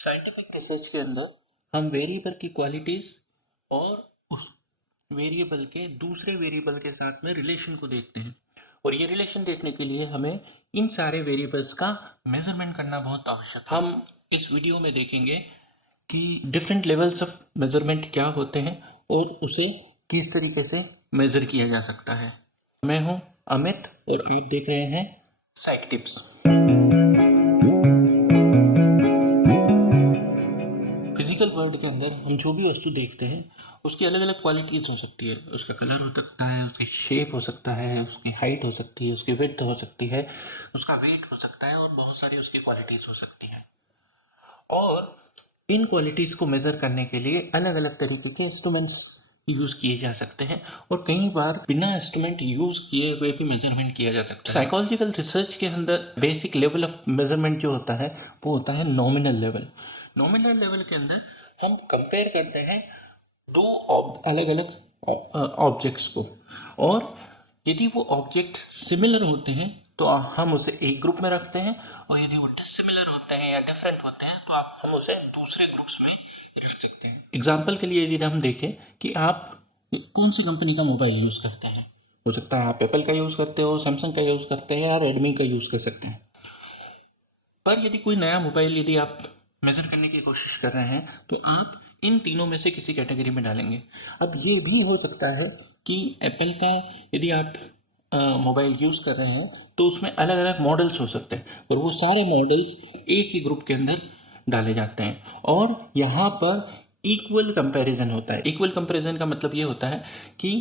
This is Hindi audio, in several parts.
साइंटिफिक रिसर्च के अंदर हम वेरिएबल की क्वालिटीज और उस वेरिएबल के दूसरे वेरिएबल के साथ में रिलेशन को देखते हैं। और ये रिलेशन देखने के लिए हमें इन सारे वेरिएबल्स का मेजरमेंट करना बहुत आवश्यक है। हम इस वीडियो में देखेंगे कि डिफरेंट लेवल्स ऑफ मेजरमेंट क्या होते हैं और उसे किस तरीके से मेजर किया जा सकता है। मैं हूं अमित और आप देख रहे हैं साइक टिप्स। फिजिकल वर्ल्ड के अंदर हम जो भी वस्तु देखते हैं उसकी अलग अलग क्वालिटीज हो सकती है। उसका कलर हो सकता है, उसकी शेप हो सकता है, उसकी हाइट हो सकती है, उसकी विड्थ हो सकती है, उसका वेट हो सकता है और बहुत सारी उसकी क्वालिटीज हो सकती हैं। और इन क्वालिटीज को मेजर करने के लिए अलग अलग तरीके के इंस्ट्रूमेंट्स यूज किए जा सकते हैं और कई बार बिना इंस्ट्रूमेंट यूज किए हुए भी मेजरमेंट किया जा सकता है। साइकोलॉजिकल रिसर्च के अंदर बेसिक लेवल ऑफ मेजरमेंट जो होता है वो होता है नॉमिनल लेवल। नॉमिनल लेवल के अंदर हम कंपेयर करते हैं दो अलग अलग ऑब्जेक्ट्स को, और यदि वो ऑब्जेक्ट सिमिलर होते हैं तो हम उसे एक ग्रुप में रखते हैं, और यदि वो डिसिमिलर होते हैं या डिफरेंट होते हैं तो हम उसे दूसरे ग्रुप्स में रख सकते हैं। एग्जाम्पल के लिए यदि हम देखें कि आप कौन सी कंपनी का मोबाइल यूज़ करते हैं, हो सकता है आप एप्पल का यूज़ करते हो, सैमसंग का यूज़ करते हैं या रेडमी का यूज़ कर सकते हैं। पर यदि कोई नया मोबाइल यदि आप मेजर करने की कोशिश कर रहे हैं तो आप इन तीनों में से किसी कैटेगरी में डालेंगे। अब ये भी हो सकता है कि एप्पल का यदि आप मोबाइल यूज़ कर रहे हैं तो उसमें अलग अलग मॉडल्स हो सकते हैं, पर वो सारे मॉडल्स एक ही ग्रुप के अंदर डाले जाते हैं और यहाँ पर इक्वल कंपैरिजन होता है। इक्वल कंपैरिजन का मतलब ये होता है कि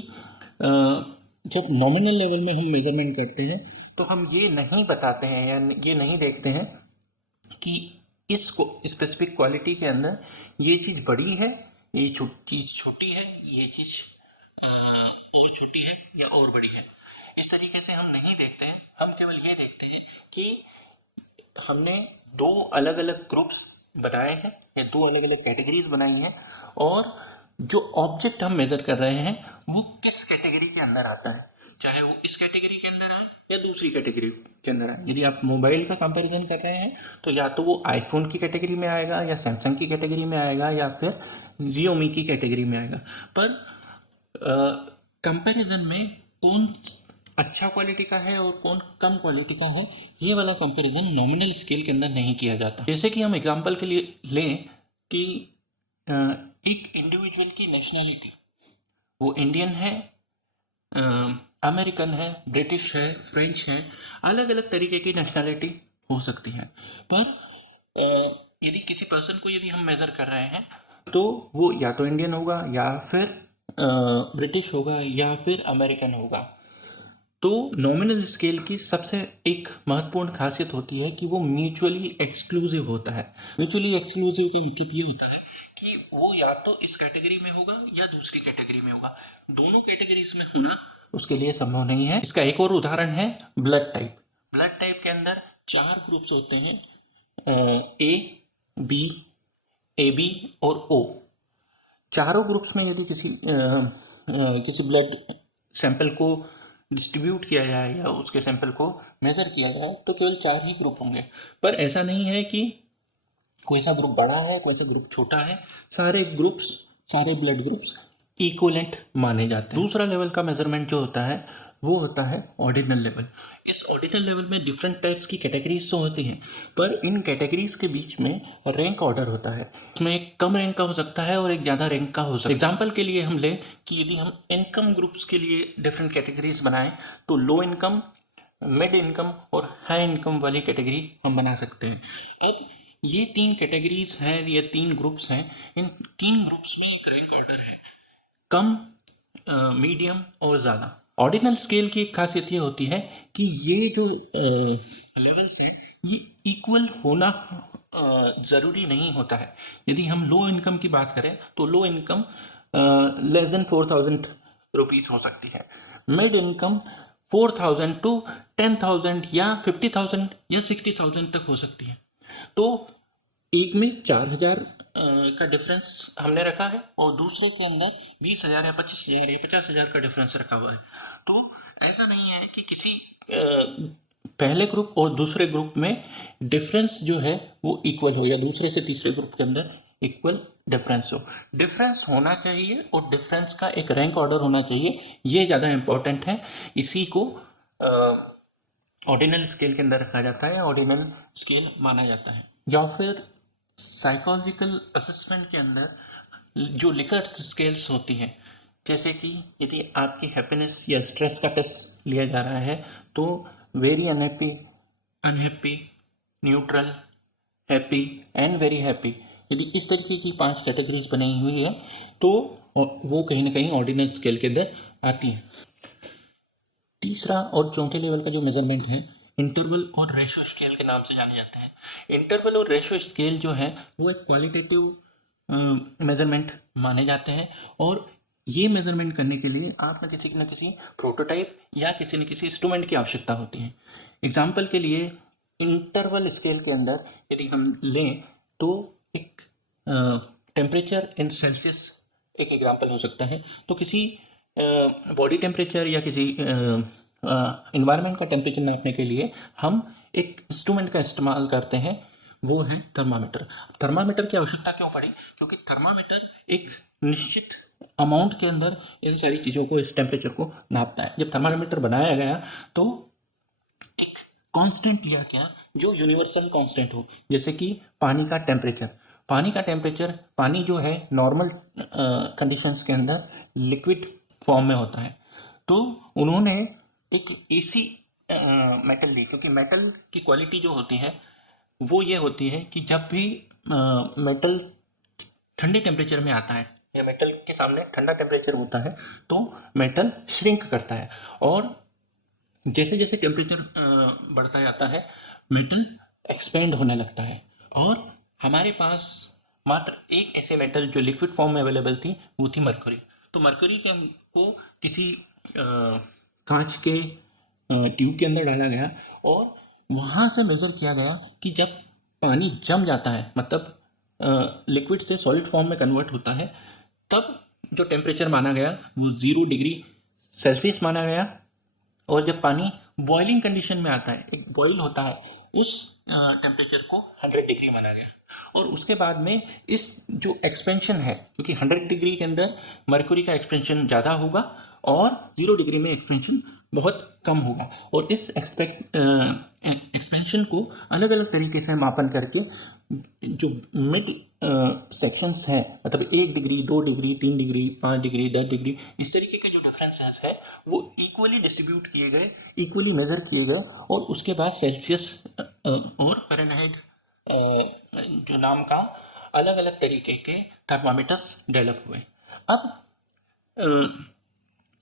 जब नॉमिनल लेवल में हम मेजरमेंट करते हैं तो हम ये नहीं बताते हैं या ये नहीं देखते हैं कि इस स्पेसिफिक क्वालिटी के अंदर ये चीज़ बड़ी है, ये चीज़ छोटी है, ये चीज़ और छोटी है या और बड़ी है। इस तरीके से हम नहीं देखते हैं। हम केवल ये देखते हैं कि हमने दो अलग अलग ग्रुप्स बनाए हैं या दो अलग अलग कैटेगरीज बनाई हैं, और जो ऑब्जेक्ट हम मेजर कर रहे हैं वो किस कैटेगरी के अंदर आता है, चाहे वो इस कैटेगरी के अंदर आए या दूसरी कैटेगरी के अंदर आए। यदि आप मोबाइल का कंपैरिजन कर रहे हैं तो या तो वो आईफोन की कैटेगरी में आएगा या सैमसंग की कैटेगरी में आएगा या फिर जियोमी की कैटेगरी में आएगा। पर कंपैरिजन में कौन अच्छा क्वालिटी का है और कौन कम क्वालिटी का है, ये वाला कंपैरिजन नॉमिनल स्केल के अंदर नहीं किया जाता। जैसे कि हम एग्जांपल के लिए लें कि एक इंडिविजुअल की नेशनैलिटी, वो इंडियन है, अमेरिकन है, ब्रिटिश है, फ्रेंच है, अलग अलग तरीके की नेशनैलिटी हो सकती है। पर यदि किसी पर्सन को यदि हम मेज़र कर रहे हैं तो वो या तो इंडियन होगा या फिर ब्रिटिश होगा या फिर अमेरिकन होगा। तो नॉमिनल स्केल की सबसे एक महत्वपूर्ण खासियत होती है कि वो म्यूचुअली एक्सक्लूसिव होता है। म्यूचुअली एक्सक्लूसिव का मतलब ये होता है कि वो या तो इस कैटेगरी में होगा या दूसरी कैटेगरी में होगा। दोनों कैटेगरीज में होना उसके लिए संभव नहीं है। इसका एक और उदाहरण है ब्लड टाइप। ब्लड टाइप के अंदर 4 ग्रुप्स होते हैं, ए, बी, ए बी और ओ। चारों ग्रुप्स में यदि किसी ब्लड सैंपल को डिस्ट्रीब्यूट किया जाए या उसके सैंपल को मेजर किया जाए तो केवल 4 ही ग्रुप होंगे। पर ऐसा नहीं है कि कोई सा ग्रुप बड़ा है कोई सा ग्रुप छोटा है, सारे ग्रुप्स, सारे ब्लड ग्रुप्स इक्वलेंट माने जाते हैं। दूसरा लेवल का मेजरमेंट जो होता है वो होता है ऑर्डिनल लेवल। इस ऑर्डिनल लेवल में डिफरेंट टाइप्स की कैटेगरीज तो होती हैं, पर इन कैटेगरीज के बीच में रैंक ऑर्डर होता है। इसमें एक कम रैंक का हो सकता है और एक ज़्यादा रैंक का हो सकता है। एग्जाम्पल के लिए हम लें कि यदि हम इनकम ग्रुप्स के लिए डिफरेंट कैटेगरीज बनाएं तो लो इनकम, मिड इनकम और हाई इनकम वाली कैटेगरी हम बना सकते हैं। अब ये 3 कैटेगरीज हैं, ये 3 ग्रुप्स हैं। इन 3 ग्रुप्स में एक रैंक ऑर्डर है, कम, मीडियम और ज़्यादा। ऑर्डिनल स्केल की एक खासियत ये होती है कि ये जो लेवल्स हैं ये इक्वल होना ज़रूरी नहीं होता है। यदि हम लो इनकम की बात करें तो low income less than 4,000 rupees हो सकती है। मिड इनकम 4,000 टू 10,000 या 50,000 या 60,000 तक हो सकती है। तो एक में 4,000 का डिफरेंस हमने रखा है और दूसरे के अंदर 20,000 या 25,000 या 50,000 का डिफरेंस रखा हुआ है। तो ऐसा नहीं है कि किसी पहले ग्रुप और दूसरे ग्रुप में डिफरेंस जो है वो इक्वल हो, या दूसरे से तीसरे ग्रुप के अंदर इक्वल डिफरेंस हो। डिफरेंस होना चाहिए और डिफरेंस का एक रैंक ऑर्डर होना चाहिए, ये ज़्यादा इंपॉर्टेंट है। इसी को ऑर्डिनल स्केल के अंदर रखा जाता है, ऑर्डिनल स्केल माना जाता है। या फिर साइकोलॉजिकल असेसमेंट के अंदर जो लिकर्ट स्केल्स होती हैं, जैसे कि यदि आपकी हैप्पीनेस या स्ट्रेस का टेस्ट लिया जा रहा है तो very unhappy, unhappy, neutral, happy and very happy, यदि इस तरीके की 5 कैटेगरीज बनाई हुई है तो वो कहीं ना कहीं ऑर्डिनल स्केल के अंदर आती हैं। तीसरा और चौथे लेवल का जो मेजरमेंट है, इंटरवल और रेशो स्केल के नाम से जाने जाते हैं। इंटरवल और रेशो स्केल जो है वो एक क्वालिटेटिव मेजरमेंट माने जाते हैं, और ये मेजरमेंट करने के लिए आप न किसी प्रोटोटाइप या किसी न किसी इंस्ट्रूमेंट की आवश्यकता होती है। एग्जाम्पल के लिए इंटरवल स्केल के अंदर यदि हम लें तो एक टेम्परेचर इन सेल्सियस एक एग्जाम्पल हो सकता है। तो किसी बॉडी टेम्परेचर या किसी इन्वायरमेंट का टेम्परेचर नापने के लिए हम एक इंस्ट्रूमेंट का इस्तेमाल करते हैं, वो है थर्मामीटर। थर्मामीटर की आवश्यकता क्यों पड़ी? क्योंकि थर्मामीटर एक निश्चित अमाउंट के अंदर इन सारी चीज़ों को, इस टेम्परेचर को नापता है। जब थर्मामीटर बनाया गया तो कांस्टेंट लिया गया जो यूनिवर्सल कांस्टेंट हो, जैसे कि पानी का टेम्परेचर। पानी जो है नॉर्मल कंडीशंस के अंदर लिक्विड फॉर्म में होता है, तो उन्होंने एक ऐसी मेटल ली, क्योंकि मेटल की क्वालिटी जो होती है वो ये होती है कि जब भी मेटल ठंडे टेम्परेचर में आता है या मेटल के सामने ठंडा टेम्परेचर होता है तो मेटल श्रिंक करता है, और जैसे जैसे टेम्परेचर बढ़ता जाता है मेटल एक्सपेंड होने लगता है। और हमारे पास मात्र एक ऐसे मेटल जो लिक्विड फॉर्म में अवेलेबल थी, वो थी मरकरी। तो मरकरी को किसी कांच के ट्यूब के अंदर डाला गया और वहाँ से मेज़र किया गया कि जब पानी जम जाता है, मतलब लिक्विड से सॉलिड फॉर्म में कन्वर्ट होता है, तब जो टेम्परेचर माना गया वो 0 डिग्री सेल्सियस माना गया। और जब पानी बॉइलिंग कंडीशन में आता है, एक बॉइल होता है, उस टेम्परेचर को 100 डिग्री माना गया। और उसके बाद में इस जो एक्सपेंशन है, क्योंकि 100 डिग्री के अंदर मरकरी का एक्सपेंशन ज़्यादा होगा और 0 डिग्री में एक्सपेंशन बहुत कम होगा, और इस एक्सपेंशन को अलग अलग तरीके से मापन करके जो मिड सेक्शंस हैं, मतलब 1 degree, 2 degree, 3 degree, 5 degree, 10 degree, इस तरीके के जो डिफरेंसेस है वो इक्वली डिस्ट्रीब्यूट किए गए, इक्वली मेजर किए गए, और उसके बाद सेल्सियस और फ़ारेनहाइट जो नाम का अलग अलग तरीके के थर्मामीटर्स डेवलप हुए। अब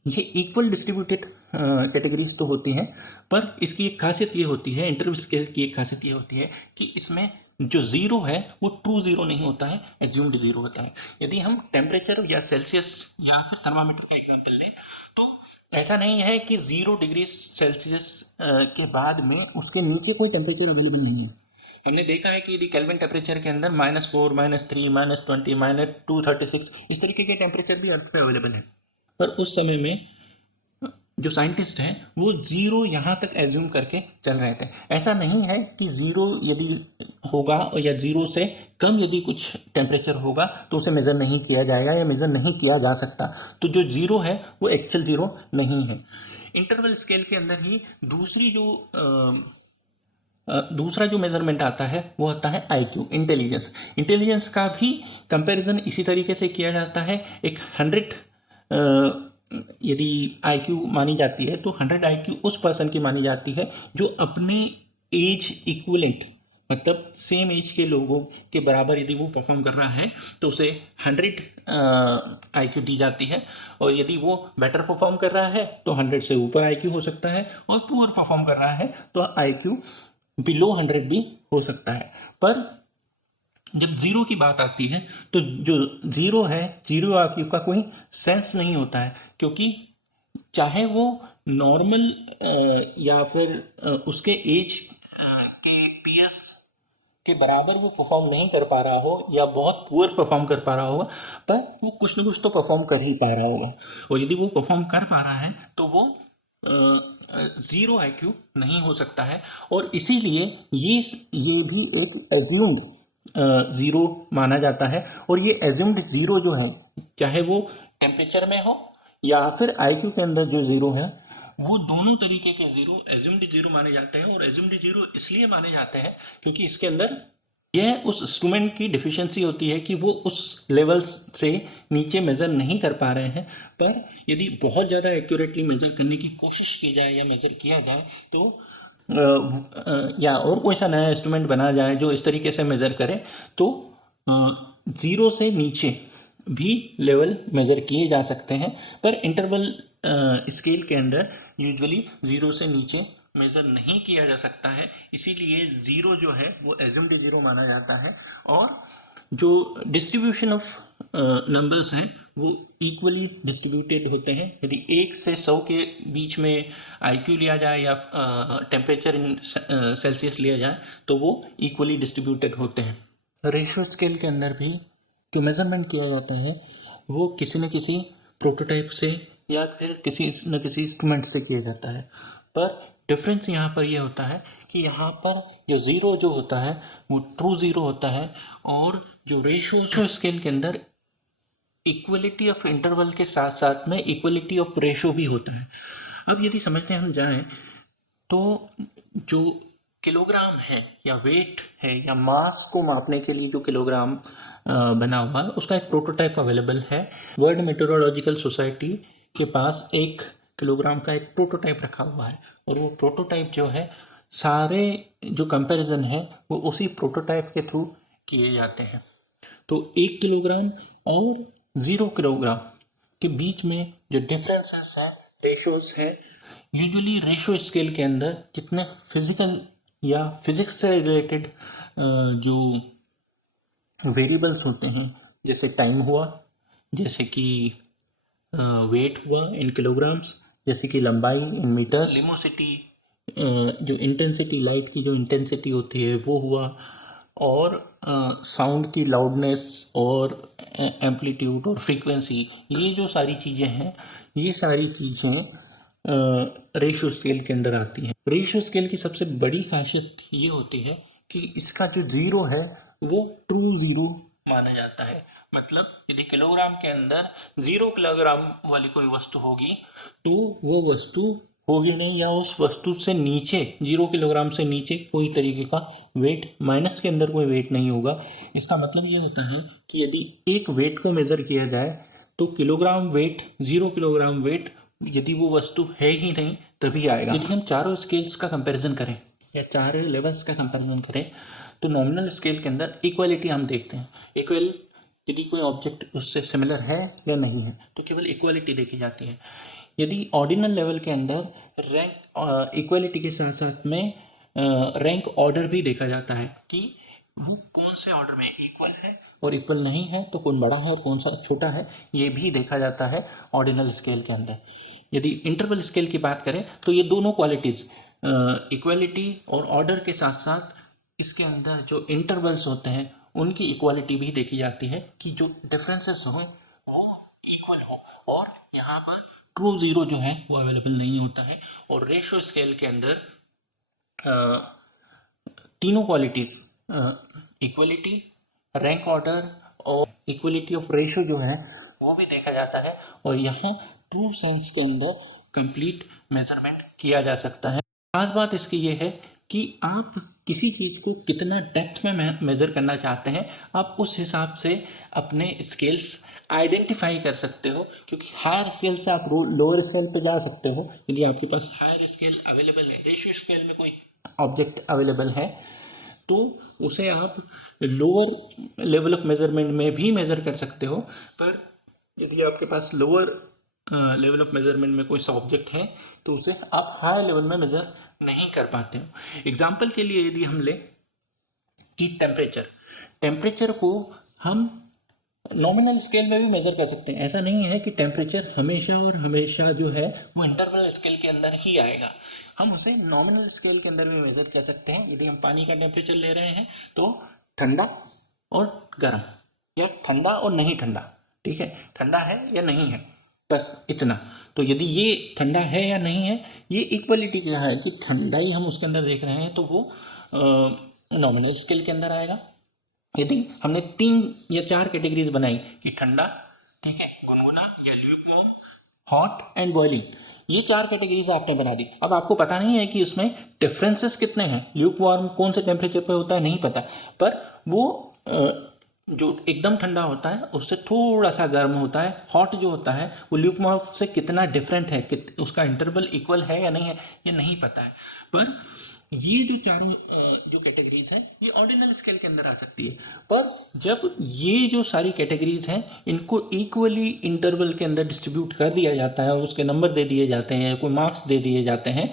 ये इक्वल डिस्ट्रीब्यूटेड कैटेगरीज तो होती हैं, पर इसकी एक खासियत ये होती है, इंटरवल स्केल की एक खासियत ये होती है कि इसमें जो ज़ीरो है वो ट्रू ज़ीरो नहीं होता है, एज्यूम्ड ज़ीरो होता है। यदि हम टेम्परेचर या सेल्सियस या फिर थर्मामीटर का एग्जांपल लें तो ऐसा नहीं है कि 0 डिग्री सेल्सियस के बाद में उसके नीचे कोई टेम्परेचर अवेलेबल नहीं है। हमने देखा है कि यदि केल्विन टेम्परेचर के अंदर -4, -3, -20, -236 इस तरीके के टेम्परेचर भी अर्थ पे अवेलेबल है, पर उस समय में जो साइंटिस्ट हैं वो ज़ीरो यहाँ तक एज्यूम करके चल रहे थे। ऐसा नहीं है कि ज़ीरो यदि होगा या ज़ीरो से कम यदि कुछ टेम्परेचर होगा तो उसे मेज़र नहीं किया जाएगा या मेज़र नहीं किया जा सकता। तो जो ज़ीरो है वो एक्चुअल ज़ीरो नहीं है। इंटरवल स्केल के अंदर ही दूसरा जो मेजरमेंट आता है वो आता है आईक्यू, इंटेलिजेंस। इंटेलिजेंस का भी कंपैरिजन इसी तरीके से किया जाता है। एक 100 यदि आईक्यू मानी जाती है तो 100 आईक्यू उस पर्सन की मानी जाती है जो अपने एज इक्विवेलेंट, मतलब सेम एज के लोगों के बराबर यदि वो परफॉर्म कर रहा है तो उसे 100 आईक्यू दी जाती है। और यदि वो बेटर परफॉर्म कर रहा है तो 100 से ऊपर आईक्यू हो सकता है, और पुअर परफॉर्म कर रहा है तो आईक्यू बिलो 100 भी हो सकता है। पर जब ज़ीरो की बात आती है तो जो ज़ीरो है, ज़ीरो आईक्यू का कोई सेंस नहीं होता है, क्योंकि चाहे वो नॉर्मल या फिर उसके एज के पीएस के बराबर वो परफॉर्म नहीं कर पा रहा हो या बहुत पुअर परफॉर्म कर पा रहा होगा, पर वो कुछ ना कुछ तो परफॉर्म कर ही पा रहा होगा। और यदि वो परफॉर्म कर पा रहा है तो वो ज़ीरो आईक्यू नहीं हो सकता है, और इसीलिए ये भी एक एज्यूम्ड ज़ीरो माना जाता है। और ये एज्यूम्ड ज़ीरो जो है, चाहे वो टेम्परेचर में हो या फिर आईक्यू के अंदर जो ज़ीरो है, वो दोनों तरीके के ज़ीरो एज्यूम्ड ज़ीरो माने जाते हैं। और एज्यूम्ड ज़ीरो इसलिए माने जाते हैं क्योंकि इसके अंदर यह उस इंस्ट्रूमेंट की डिफिशियंसी होती है कि वो उस लेवल से नीचे मेज़र नहीं कर पा रहे हैं। पर यदि बहुत ज़्यादा एक्यूरेटली मेज़र करने की कोशिश की जाए या मेज़र किया जाए तो या और कोई सा नया इंस्ट्रूमेंट बना जाए जो इस तरीके से मेज़र करे, तो ज़ीरो से नीचे भी लेवल मेज़र किए जा सकते हैं। पर इंटरवल स्केल के अंदर यूजुअली ज़ीरो से नीचे मेज़र नहीं किया जा सकता है, इसीलिए ज़ीरो जो है वो एज्यूम्ड ज़ीरो माना जाता है। और जो डिस्ट्रीब्यूशन ऑफ नंबर्स हैं वो इक्वली डिस्ट्रीब्यूटेड होते हैं। यदि 1 से 100 के बीच में आईक्यू लिया जाए या टेम्परेचर इन सेल्सियस लिया जाए तो वो इक्वली डिस्ट्रीब्यूटेड होते हैं। रेशियो स्केल के अंदर भी जो मेज़रमेंट किया जाता है वो किसी न किसी प्रोटोटाइप से या फिर किसी न किसी इंस्ट्रूमेंट से किया जाता है। पर डिफरेंस यहाँ पर यह होता है कि यहाँ पर जो ज़ीरो जो होता है वो ट्रू ज़ीरो होता है, और जो रेशियो स्केल के अंदर इक्वलिटी ऑफ इंटरवल के साथ साथ में इक्वलिटी ऑफ रेशो भी होता है। अब यदि समझने हम जाएं तो जो किलोग्राम है या वेट है या मास को मापने के लिए जो किलोग्राम बना हुआ है उसका एक प्रोटोटाइप अवेलेबल है। वर्ल्ड मेट्रोलॉजिकल सोसाइटी के पास 1 किलोग्राम का एक प्रोटोटाइप रखा हुआ है, और वो प्रोटोटाइप जो है सारे जो कंपैरिजन है वो उसी प्रोटोटाइप के थ्रू किए जाते हैं। तो 1 किलोग्राम और 0 किलोग्राम के बीच में जो डिफरेंसेस हैं, रेशोज हैं, यूजुअली रेशो स्केल के अंदर जितने फिजिकल या फिजिक्स से रिलेटेड जो वेरिएबल्स होते हैं, जैसे टाइम हुआ, जैसे कि वेट हुआ इन किलोग्राम्स, जैसे कि लंबाई इन मीटर, लिमोसिटी जो इंटेंसिटी, लाइट की जो इंटेंसिटी होती है वो हुआ, और साउंड की लाउडनेस और एम्पलीट्यूड और फ्रीक्वेंसी, ये जो सारी चीज़ें हैं ये सारी चीज़ें रेशियो स्केल के अंदर आती हैं। रेशियो स्केल की सबसे बड़ी खासियत ये होती है कि इसका जो ज़ीरो है वो ट्रू ज़ीरो माना जाता है। मतलब यदि किलोग्राम के अंदर 0 किलोग्राम वाली कोई वस्तु होगी तो वो वस्तु होगी नहीं, या उस वस्तु से नीचे 0 किलोग्राम से नीचे कोई तरीके का वेट, माइनस के अंदर कोई वेट नहीं होगा। इसका मतलब ये होता है कि यदि एक वेट को मेज़र किया जाए तो किलोग्राम वेट, 0 किलोग्राम वेट यदि वो वस्तु है ही नहीं तभी आएगा। यदि हम चारों स्केल्स का कंपैरिजन करें या चारों लेवल्स का कंपैरिजन करें तो नॉमिनल स्केल के अंदर इक्वालिटी हम देखते हैं। इक्वल यदि कोई ऑब्जेक्ट उससे सिमिलर है या नहीं है तो केवल इक्वालिटी देखी जाती है। यदि ऑर्डिनल लेवल के अंदर रैंक इक्वालिटी के साथ साथ में रैंक ऑर्डर भी देखा जाता है कि वो कौन से ऑर्डर में इक्वल है, और इक्वल नहीं है तो कौन बड़ा है और कौन सा छोटा है, ये भी देखा जाता है ऑर्डिनल स्केल के अंदर। यदि इंटरवल स्केल की बात करें तो ये दोनों क्वालिटीज़, इक्वालिटी और ऑर्डर के साथ साथ इसके अंदर जो इंटरवल्स होते हैं उनकी इक्वालिटी भी देखी जाती है कि जो डिफरेंसेस हों वो इक्वल हो, और यहाँ पर ट्रू ज़ीरो जो है वो अवेलेबल नहीं होता है। और रेशियो स्केल के अंदर तीनों क्वालिटीज़, इक्वलिटी, रैंक ऑर्डर और इक्वलिटी ऑफ रेशियो जो है वो भी देखा जाता है, और यहाँ ट्रू सेंस के अंदर कंप्लीट मेजरमेंट किया जा सकता है। खास बात इसकी ये है कि आप किसी चीज़ को कितना डेप्थ में मेज़र करना चाहते हैं, आप उस हिसाब से अपने स्केल्स आइडेंटिफाई कर सकते हो, क्योंकि हायर स्केल से आप लोअर स्केल पे जा सकते हो। यदि आपके पास हायर स्केल अवेलेबल है, रेशियो स्केल में कोई ऑब्जेक्ट अवेलेबल है तो उसे आप लोअर लेवल ऑफ मेजरमेंट में भी मेज़र कर सकते हो। पर यदि आपके पास लोअर लेवल ऑफ मेजरमेंट में कोई सा ऑब्जेक्ट है तो उसे आप हाई लेवल में मेज़र नहीं कर पाते हो। एग्जाम्पल के लिए यदि हम लें कि टेम्परेचर को हम नॉमिनल स्केल में भी मेज़र कर सकते हैं। ऐसा नहीं है कि टेम्परेचर हमेशा और हमेशा जो है वो इंटरवल स्केल के अंदर ही आएगा, हम उसे नॉमिनल स्केल के अंदर भी मेज़र कर सकते हैं। यदि हम पानी का टेम्परेचर ले रहे हैं तो ठंडा और गर्म, या ठंडा और नहीं ठंडा, ठीक है, ठंडा है या नहीं है, बस इतना। तो यदि ये ठंडा है या नहीं है, ये इक्वलिटी क्या है कि ठंडाई हम उसके अंदर देख रहे हैं तो वो नॉमिनल स्केल के अंदर आएगा। यदि हमने 3 या 4 कैटेगरीज बनाई कि ठंडा, ठीक है, गुनगुना या ल्यूकवार्म, हॉट एंड बॉइलिंग, ये 4 कैटेगरीज आपने बना दी। अब आपको पता नहीं है कि इसमें डिफरेंसेस कितने हैं, ल्यूकवार्म कौन से टेम्परेचर पे होता है नहीं पता, पर वो जो एकदम ठंडा होता है उससे थोड़ा सा गर्म होता है, हॉट जो होता है वो ल्यूकवार्म से कितना डिफरेंट है, उसका इंटरवल इक्वल है या नहीं है, ये नहीं पता है। पर ये जो चारों जो कैटेगरीज हैं ये ऑर्डिनल स्केल के अंदर आ सकती है। पर जब ये जो सारी कैटेगरीज हैं इनको इक्वली इंटरवल के अंदर डिस्ट्रीब्यूट कर दिया जाता है और उसके नंबर दे दिए जाते हैं, कोई मार्क्स दे दिए जाते हैं,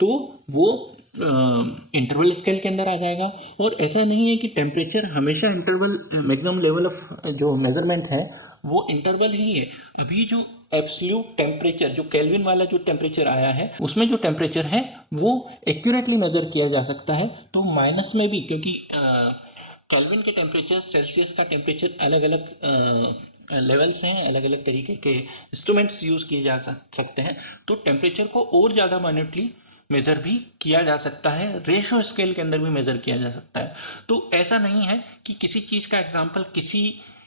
तो वो इंटरवल स्केल के अंदर आ जाएगा। और ऐसा नहीं है कि टेम्परेचर हमेशा इंटरवल मैक्सिमम लेवल ऑफ जो मेजरमेंट है वो इंटरवल ही है। अभी जो एब्सोल्यूट टेम्परेचर जो केल्विन वाला जो टेम्परेचर आया है उसमें जो टेम्परेचर है वो एक्यूरेटली मेजर किया जा सकता है। तो माइनस में भी, क्योंकि केल्विन के टेम्परेचर, सेल्सियस का टेम्परेचर अलग अलग लेवल्स हैं, अलग अलग तरीके के इंस्ट्रूमेंट्स यूज़ किए जा सकते हैं, तो टेम्परेचर को और ज़्यादा माइन्यूटली मेजर भी किया जा सकता है, रेशो स्केल के अंदर भी मेजर किया जा सकता है। तो ऐसा नहीं है कि किसी चीज़ का एग्जाम्पल किसी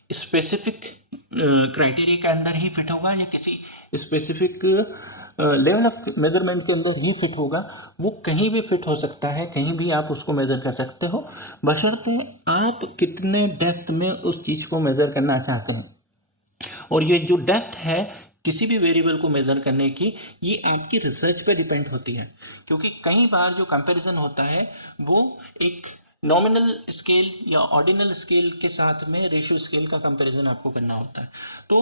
स्पेसिफिक क्राइटेरिया के अंदर ही फिट होगा या किसी स्पेसिफिक लेवल ऑफ मेजरमेंट के अंदर ही फिट होगा। वो कहीं भी फिट हो सकता है, कहीं भी आप उसको मेजर कर सकते हो, बशर्ते आप कितने डेप्थ में उस चीज़ को मेजर करना चाहते हैं। और ये जो डेप्थ है किसी भी वेरिएबल को मेजर करने की, ये आपकी रिसर्च पे डिपेंड होती है। क्योंकि कई बार जो कंपैरिजन होता है वो एक नॉमिनल स्केल या ऑर्डिनल स्केल के साथ में रेशियो स्केल का कंपैरिजन आपको करना होता है। तो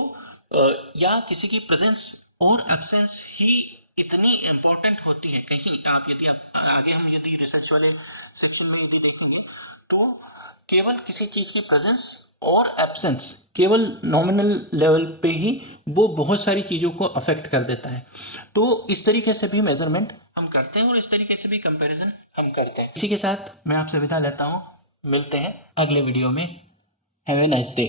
या किसी की प्रेजेंस और एब्सेंस ही इतनी इम्पोर्टेंट होती है। कहीं आप यदि आप आगे हम यदि रिसर्च वाले सेक्शन में यदि देखेंगे तो केवल किसी चीज़ की प्रेजेंस और एब्सेंस केवल नॉमिनल लेवल पे ही वो बहुत सारी चीज़ों को अफेक्ट कर देता है। तो इस तरीके से भी मेजरमेंट हम करते हैं और इस तरीके से भी कंपैरिजन हम करते हैं। इसी के साथ मैं आपसे विदा लेता हूँ, मिलते हैं अगले वीडियो में। Have a nice day.